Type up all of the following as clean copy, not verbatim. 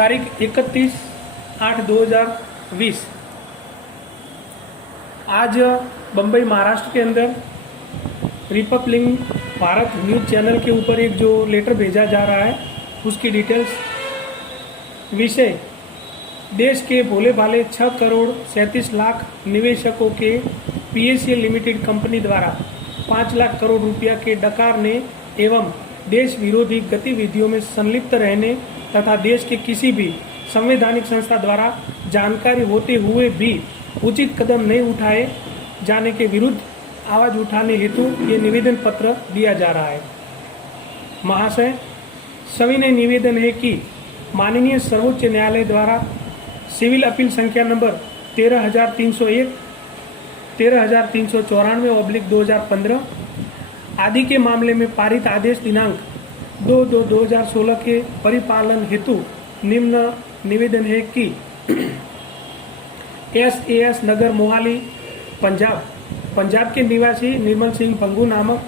तारीख 31/8/2020 आज बम्बई महाराष्ट्र के अंदर रिपब्लिक भारत न्यूज़ चैनल के ऊपर एक जो लेटर भेजा जा रहा है उसकी डिटेल्स। विषय: देश के भोले भाले 6 करोड़ 37 लाख निवेशकों के PACL लिमिटेड कंपनी द्वारा 5 लाख करोड़ रुपया के डकारने एवं देश विरोधी गतिविधियों में संलिप्त रहने तथा देश के किसी भी संवैधानिक संस्था द्वारा जानकारी होते हुए भी उचित कदम नहीं उठाए जाने के विरुद्ध आवाज उठाने हेतु ये निवेदन पत्र दिया जा रहा है। महाशय, सविनय निवेदन है कि माननीय सर्वोच्च न्यायालय द्वारा सिविल अपील संख्या नंबर 13,301, 13,394/2015 आदि के मामले में पारित आदेश दिनांक 2/2/2016 के परिपालन हेतु निम्न निवेदन है कि SAS नगर मोहाली पंजाब के निवासी निर्मल सिंह पंगू नामक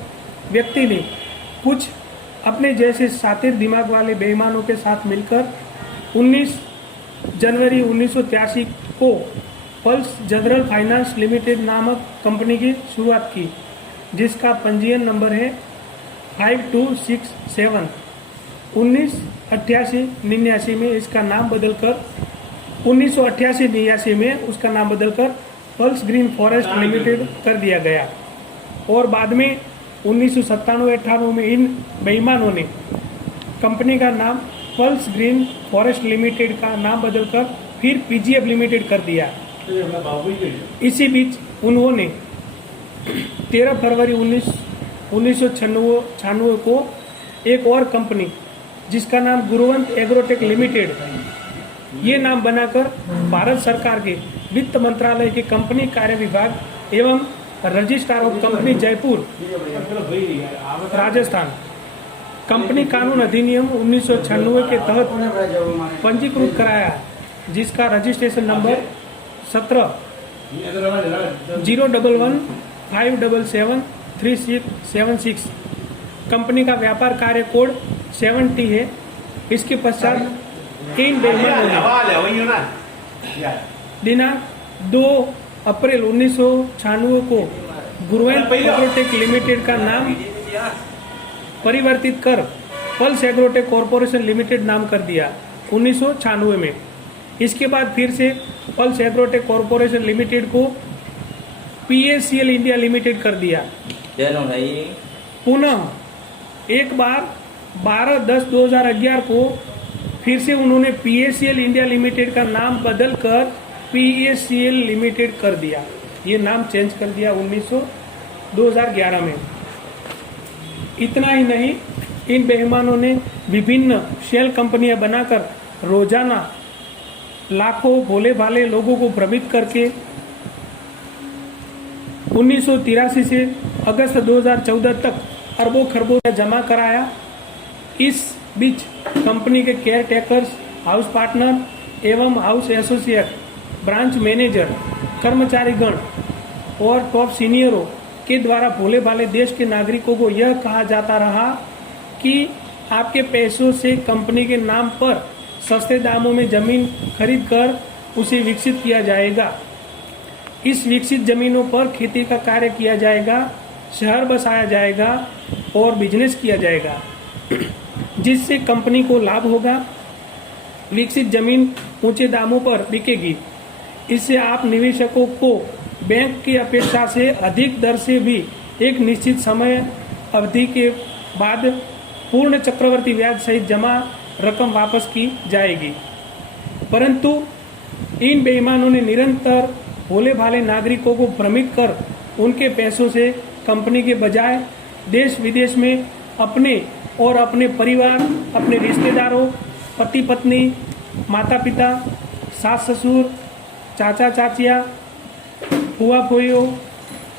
व्यक्ति ने कुछ अपने जैसे सातिर दिमाग वाले बेईमानों के साथ मिलकर 19 जनवरी 1983 को पल्स जनरल फाइनेंस लिमिटेड नामक कंपनी की शुरुआत की, जिसका पंजीयन नंबर है 5267। 1988-89 में इसका नाम बदलकर 1988-89 में उसका नाम बदलकर पल्स ग्रीन फॉरेस्ट लिमिटेड कर दिया गया और बाद में 1997-98 में इन बेईमानों ने कंपनी का नाम पल्स ग्रीन फॉरेस्ट लिमिटेड का नाम बदलकर फिर PGF लिमिटेड कर दिया। इसी बीच उन्होंने 13 फरवरी 1996 को एक और कंपनी जिसका नाम गुरुवंत एग्रोटेक लिमिटेड ये नाम बनाकर भारत सरकार के वित्त मंत्रालय के कंपनी कार्य विभाग एवं registrar of company Jaipur Rajasthan company कानून अधिनियम 1996 के तहत पंजीकृत कराया, जिसका रजिस्ट्रेशन नंबर 17/011-577-3676 कंपनी का व्यापार कार्य कोड 70 है। इसके पश्चात 3 बेईमानों ने दिनांक 2 अप्रैल 1996 को गुरुवंत एग्रोटेक लिमिटेड का नाम परिवर्तित कर पल्स एग्रोटेक कॉरपोरेशन लिमिटेड नाम कर दिया 1996 में। इसके बाद फिर से पल्स एग्रोटेक कॉरपोरेशन लिमिटेड को PACL इंडिया लिमिटेड कर दिया। पुनः एक बार 12/10/2011 को फिर से उन्होंने PACL इंडिया लिमिटेड का नाम बदलकर PACL लिमिटेड कर दिया। ये नाम चेंज कर दिया 2011 में। इतना ही नहीं, इन बेईमानों ने विभिन्न शेल कंपनियां बनाकर रोजाना लाखों भोले भाले लोगों को भ्रमित करके 1983 से अगस्त 2014 तक अरबों खरबों जमा कराया। इस बीच कंपनी के केयर टेकर्स, हाउस पार्टनर एवं हाउस एसोसिएट, ब्रांच मैनेजर, कर्मचारीगण और टॉप सीनियरों के द्वारा भोले भाले देश के नागरिकों को यह कहा जाता रहा कि आपके पैसों से कंपनी के नाम पर सस्ते दामों में जमीन खरीद कर उसे विकसित किया जाएगा। इस विकसित जमीनों पर खेती का कार्य किया जाएगा, शहर बसाया जाएगा और बिजनेस किया जाएगा, जिससे कंपनी को लाभ होगा। विकसित जमीन ऊंचे दामों पर बिकेगी। इससे आप निवेशकों को बैंक की अपेक्षा से अधिक दर से भी एक निश्चित समय अवधि के बाद पूर्ण चक्रवर्ती ब्याज सहित जमा रकम वापस की जाएगी। परंतु इन बेईमानों ने निरंतर भोले भाले नागरिकों को भ्रमित कर उनके पैसों से कंपनी के बजाय देश विदेश में अपने और अपने परिवार, अपने रिश्तेदारों, पति पत्नी, माता पिता, सास ससुर, चाचा चाचिया, फुआ फुइयों,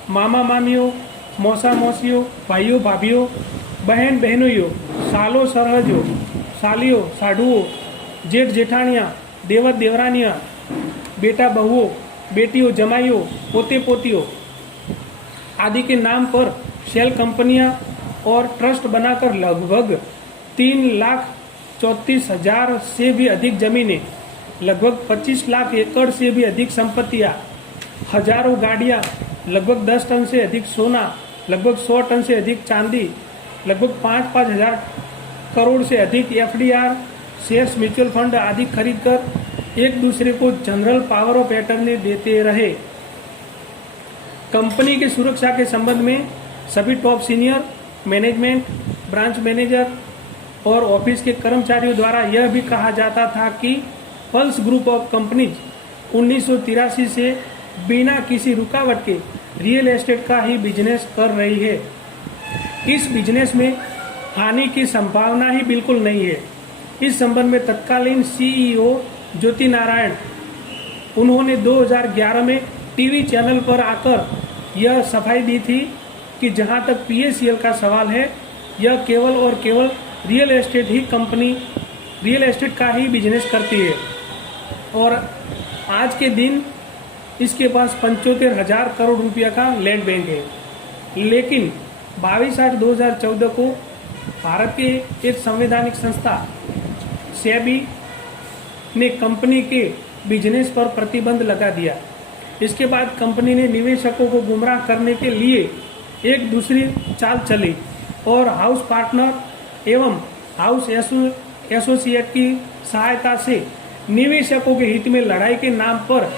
मामा मामियों, मौसा मौसियों, भाइयों भाभियों, बहन बहनोइयों, सालों सरहजों, सालियों साढ़ुओं, जेठ जेठानियाँ, देवर देवरानियाँ, बेटा बहुओं, बेटियों जमाइयों, पोते पोतियों आदि के नाम पर शेल कंपनियां और ट्रस्ट बनाकर लगभग 34,000 से भी अधिक जमीनें, लगभग 25 लाख एकड़ से भी अधिक संपत्तियां, हजारों गाड़ियां, लगभग 10 टन से अधिक सोना, लगभग 100 टन से अधिक चांदी, लगभग 5-5 हजार करोड़ से अधिक एफडीआर, शेयर्स, म्यूचुअल फंड आदि खरीदकर एक दूसरे को जनरल पावर ऑफ अटॉर्नी देते रहे। कंपनी की सुरक्षा के संबंध में सभी top senior management, branch manager और ऑफिस के कर्मचारियों द्वारा यह भी कहा जाता था कि पल्स ग्रुप ऑफ कंपनीज 1983 से बिना किसी रुकावट के रियल एस्टेट का ही बिजनेस कर रही है। इस बिजनेस में हानि की संभावना ही बिल्कुल नहीं है। इस संबंध में तत्कालीन सीईओ ज्योति नारायण, उन्होंने 2011 में टीवी चैनल पर आकर यह सफाई दी थी कि जहां तक पीएसीएल का सवाल है, यह केवल और केवल रियल एस्टेट का ही बिजनेस करती है और आज के दिन इसके पास 75,000 करोड़ रुपया का लैंड बैंक है। लेकिन 22/8/2014 को भारत के एक संवैधानिक संस्था सेबी ने कंपनी के बिजनेस पर प्रतिबंध लगा दिया। इसके बाद कंपनी ने निवेशकों को गुमराह करने के लिए एक दूसरी चाल चली और हाउस पार्टनर एवं हाउस एसोसिएट की सहायता से निवेशकों के हित में लड़ाई के नाम पर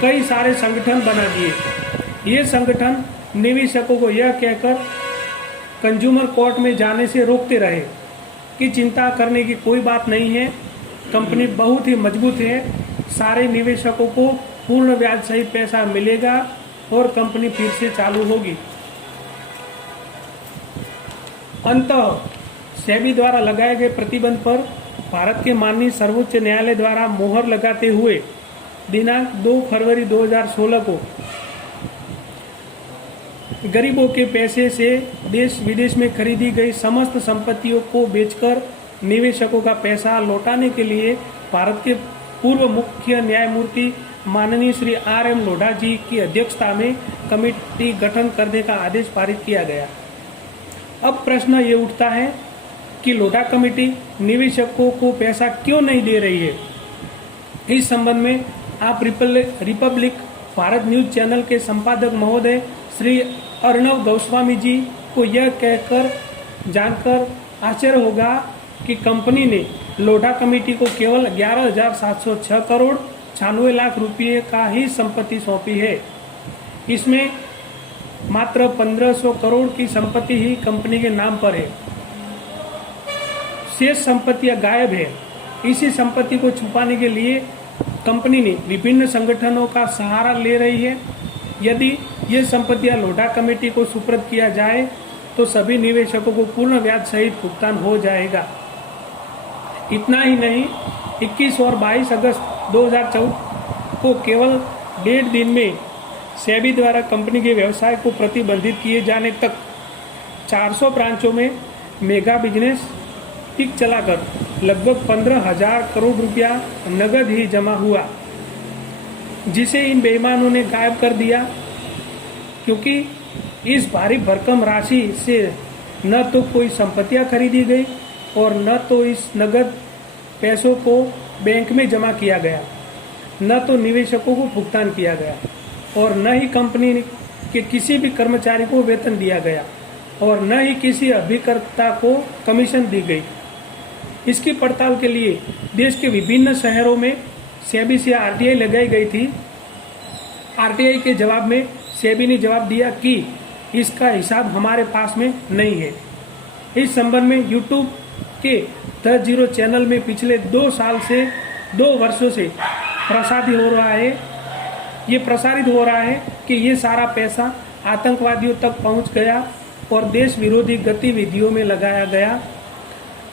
कई सारे संगठन बना दिए। ये संगठन निवेशकों को यह कहकर कंज्यूमर कोर्ट में जाने से रोकते रहे कि चिंता करने की कोई बात नहीं है, कंपनी बहुत ही मजबूत है, सारे निवेशकों को पूर्ण ब्याज सहित पैसा मिलेगा और कंपनी फिर से चालू होगी। अंततः सेबी द्वारा लगाए गए प्रतिबंध पर भारत के माननीय सर्वोच्च न्यायालय द्वारा मोहर लगाते हुए दिनांक 2 फरवरी 2016 को गरीबों के पैसे से देश विदेश में खरीदी गई समस्त संपत्तियों को बेचकर निवेशकों का पैसा लौटाने के लिए भारत के पूर्व मुख्य न्यायमूर्ति माननीय श्री R.M. लोढ़ा जी की अध्यक्षता में कमेटी गठन करने का आदेश पारित किया गया। अब प्रश्न ये उठता है कि लोढ़ा कमेटी निवेशकों को पैसा क्यों नहीं दे रही है। इस संबंध में आप रिपब्लिक भारत न्यूज चैनल के संपादक महोदय श्री अर्णव गोस्वामी जी को यह कहकर जानकर आश्चर्य होगा कि कंपनी ने लोढ़ा कमेटी को केवल 11,706 करोड़ 96 लाख रुपये का ही संपत्ति सौंपी है। इसमें मात्र 1,500 करोड़ की संपत्ति ही कंपनी के नाम पर है, शेष संपत्तियां गायब है। इसी संपत्ति को छुपाने के लिए कंपनी ने विभिन्न संगठनों का सहारा ले रही है। यदि ये संपत्तियां लोढ़ा कमेटी को सुपुर्द किया जाए तो सभी निवेशकों को पूर्ण ब्याज सहित भुगतान हो जाएगा। इतना ही नहीं, 21 और 22 अगस्त 2014 को केवल 1.5 दिन में सेबी द्वारा कंपनी के व्यवसाय को प्रतिबंधित किए जाने तक 400 ब्रांचों में मेगा बिजनेस पिक चलाकर लगभग 15,000 करोड़ रुपया नगद ही जमा हुआ, जिसे इन बेईमानों ने गायब कर दिया। क्योंकि इस भारी भरकम राशि से न तो कोई संपत्तियां खरीदी गई और न तो इस नगद पैसों को बैंक में जमा किया गया, न तो निवेशकों को भुगतान किया गया और न ही कंपनी के किसी भी कर्मचारी को वेतन दिया गया और न ही किसी अभिकर्ता को कमीशन दी गई। इसकी पड़ताल के लिए देश के विभिन्न शहरों में सेबी से आरटीआई लगाई गई थी। आरटीआई के जवाब में सेबी ने जवाब दिया कि इसका हिसाब हमारे पास में नहीं है। इस संबंध में यूट्यूब के द जीरो चैनल में पिछले 2 वर्षों से प्रसारित हो रहा है कि ये सारा पैसा आतंकवादियों तक पहुंच गया और देश विरोधी गतिविधियों में लगाया गया।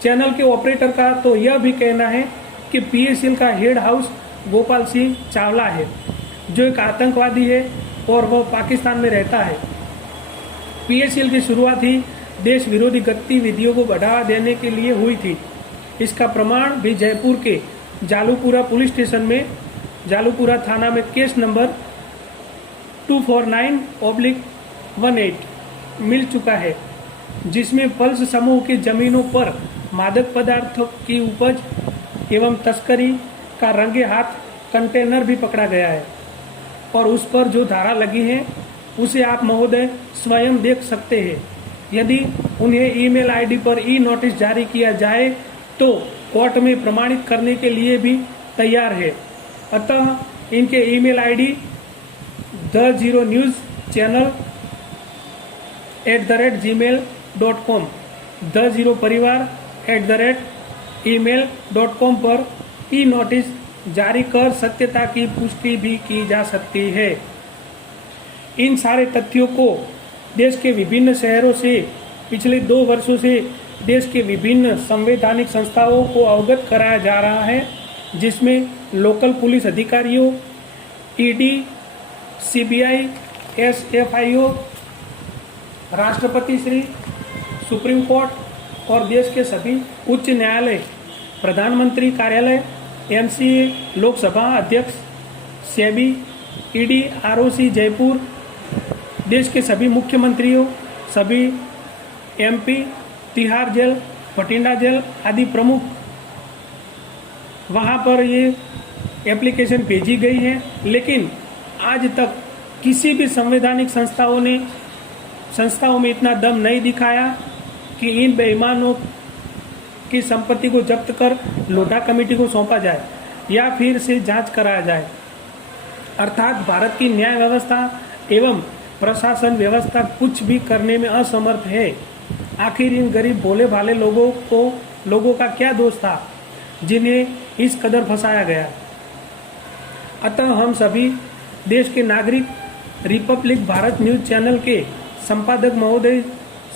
चैनल के ऑपरेटर का तो यह भी कहना है कि पीएसीएल का हेड हाउस गोपाल सिंह चावला है, जो एक आतंकवादी है और वह पाकिस्तान में रहता है। पीएसीएल की शुरुआत ही देश विरोधी गतिविधियों को बढ़ावा देने के लिए हुई थी। इसका प्रमाण भी जयपुर के जालूपुरा पुलिस स्टेशन में जालूपुरा थाना में केस नंबर 249/18 मिल चुका है, जिसमें पल्स समूह की जमीनों पर मादक पदार्थों की उपज एवं तस्करी का रंगे हाथ कंटेनर भी पकड़ा गया है और उस पर जो धारा लगी है उसे आप महोदय स्वयं देख सकते हैं। यदि उन्हें ईमेल आईडी पर ई नोटिस जारी किया जाए तो कोर्ट में प्रमाणित करने के लिए भी तैयार है। अतः इनके ईमेल आईडी the0newschannel@gmail.com the0परिवार@email.com पर ई नोटिस जारी कर सत्यता की पुष्टि भी की जा सकती है। इन सारे तथ्यों को देश के विभिन्न शहरों से पिछले 2 वर्षों से देश के विभिन्न संवैधानिक संस्थाओं को अवगत कराया जा रहा है, जिसमें लोकल पुलिस अधिकारियों, ईडी, सीबीआई, एसएफआईओ, राष्ट्रपति श्री, सुप्रीम कोर्ट और देश के सभी उच्च न्यायालय, प्रधानमंत्री कार्यालय, एमसीए, लोकसभा अध्यक्ष, सेबी, ईडी, आरओसी जयपुर, देश के सभी मुख्यमंत्रियों, सभी MP, Tihar jail, Bathinda jail आदि प्रमुख वहां पर ये एप्लीकेशन भेजी गई है। लेकिन आज तक किसी भी संवैधानिक संस्थाओं में इतना दम नहीं दिखाया कि इन बेईमानों की संपत्ति को जब्त कर लोढ़ा कमेटी को सौंपा जाए या फिर से जांच कराया जाए। अर्थात भारत की न्याय व्यवस्था एवं प्रशासन व्यवस्था कुछ भी करने में असमर्थ है। आखिर इन गरीब भोले भाले लोगों का क्या दोष था जिन्हें इस कदर फंसाया गया। अतः हम सभी देश के नागरिक रिपब्लिक भारत न्यूज चैनल के संपादक महोदय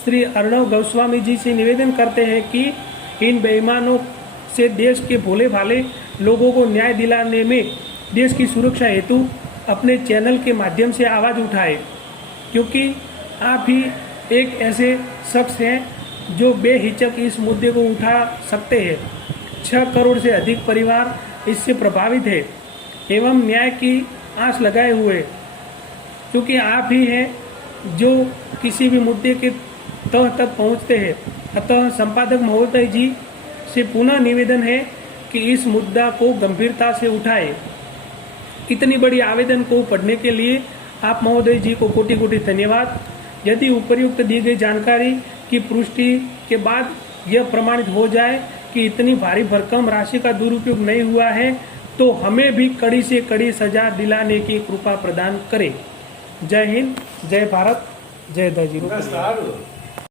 श्री अर्णव गोस्वामी जी से निवेदन करते हैं कि इन बेईमानों से देश के भोले भाले लोगों को न्याय दिलाने में देश की सुरक्षा हेतु अपने चैनल के माध्यम से आवाज उठाए, क्योंकि आप ही एक ऐसे शख्स हैं जो बेहिचक इस मुद्दे को उठा सकते हैं। 6 करोड़ से अधिक परिवार इससे प्रभावित है एवं न्याय की आस लगाए हुए, क्योंकि आप ही हैं जो किसी भी मुद्दे के तह तक पहुंचते हैं। अतः संपादक महोदय जी से पुनः निवेदन है कि इस मुद्दा को गंभीरता से उठाए। इतनी बड़ी आवेदन को पढ़ने के लिए आप महोदय जी को कोटि कोटि धन्यवाद। यदि उपर्युक्त दी गई जानकारी की पुष्टि के बाद यह प्रमाणित हो जाए कि इतनी भारी भरकम राशि का दुरुपयोग नहीं हुआ है तो हमें भी कड़ी से कड़ी सजा दिलाने की कृपा प्रदान करें। जय हिंद, जय भारत, जय द0।